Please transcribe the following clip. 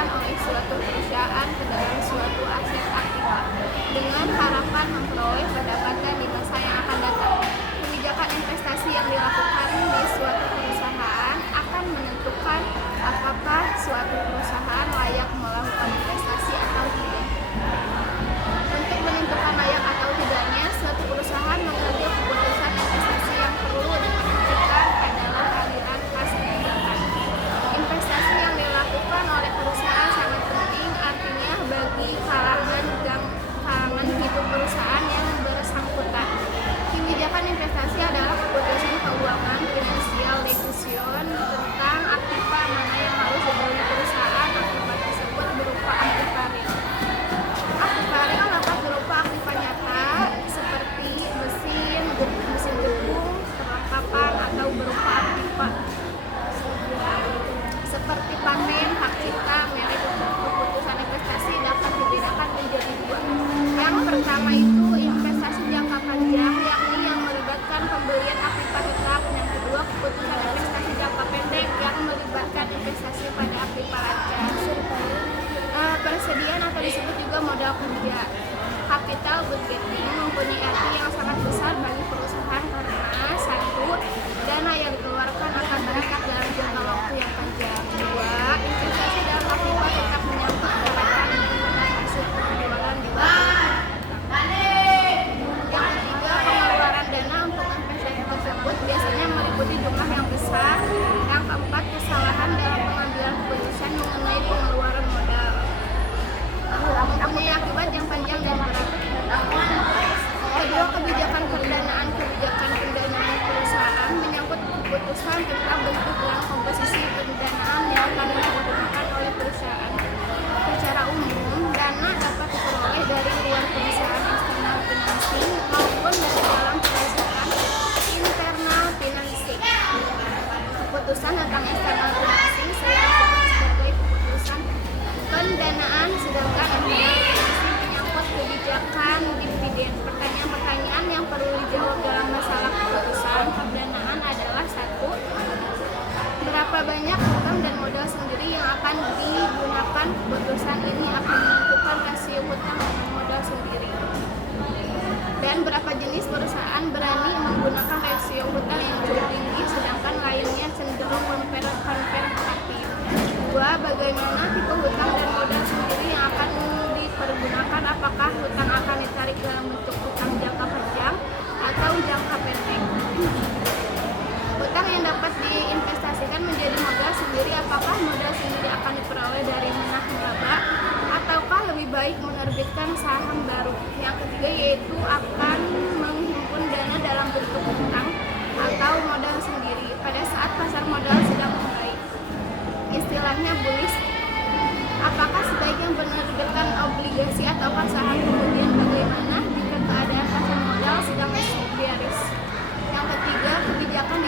digunakan oleh suatu perusahaan ke dalam suatu aset aktiva dengan harapan memperoleh pendapatan di masa yang akan datang. Kebijakan investasi yang dilakukan di suatu perusahaan akan menentukan apakah suatu perusahaan layak melakukan investasi atau tidak. Untuk menentukan layak atau tidaknya suatu perusahaan mengambil keputusan investasi yang perlu diperhatikan adalah aliran kas kebijakan. Investasi yang dilakukan oleh perusahaan sangat penting, artinya bagi kalangan hidup perusahaan yang bersangkutan. Kebijakan investasi adalah keputusan keuangan finansial decision tentang aktiva mana yang harus dibeli perusahaan. Aktiva tersebut berupa aktiva real. Aktiva real dapat berupa aktiva nyata seperti mesin gedung, perlengkapan, atau berupa aktiva seperti paten, hak cipta, merek. Keputusan investasi dapat dibedakan menjadi dua. Yang pertama itu investasi jangka panjang, yakni yang melibatkan pembelian aktiva tetap. Yang kedua, keputusan investasi jangka pendek yang melibatkan investasi pada aktiva lancar. Persediaan atau disebut juga modal kerja. Capital budgeting mempunyai arti yang sangat besar bagi perusahaan karena satu, dana yang dikeluarkan akan meningkat dalam jangka waktu yang panjang. Dua, investasi dalam aktiva tetap menyangkut pendapatan dan hasil penjualan di yang ketiga, pengeluaran dana untuk investasi tersebut biasanya meliputi jumlah yang besar. Yang keempat, kesalahan dalam pengambilan keputusan mengenai pengeluaran modal mempunyai akibat yang panjang dan berat. Kedua, kebijakan pendanaan perusahaan menyangkut keputusan tentang bentuk dan komposisi pendanaan yang akan digunakan oleh perusahaan. Secara umum, dana dapat diperoleh dari luar perusahaan eksternal financing maupun dari dalam perusahaan internal financing. Keputusan tentang eksternal financing sering disebut sebagai keputusan pendanaan, sedangkan internal financing menyangkut kebijakan dividen. Pertanyaan-pertanyaan yang perlu dijawab dalam masalah keputusan pendanaan adalah satu, berapa banyak hutang dan modal sendiri yang akan digunakan. Keputusan ini akan menentukan rasio hutang dengan modal sendiri. Dan berapa jenis perusahaan berani menggunakan rasio hutang yang cukup tinggi sedangkan lainnya cenderung konservatif. Dua, bagaimana tipe hutang dan modal sendiri yang akan dipergunakan. Apakah hutang akan ditarik dalam bentuk hutang jangka panjang atau jangka pendek. Hutang yang dapat diinvestasikan menjadi modal sendiri. Apakah modal sendiri akan diperoleh dari menang laba ataukah lebih baik menerbitkan saham baru. Yang ketiga yaitu akan menghimpun dana dalam bentuk hutang atau modal sendiri pada saat pasar modal sedang membaik. Istilahnya bullish. Apakah sebaiknya menerbitkan obligasi atau saham, kemudian bagaimana jika keadaan pasar modal sedang bearish. Yang ketiga, kebijakan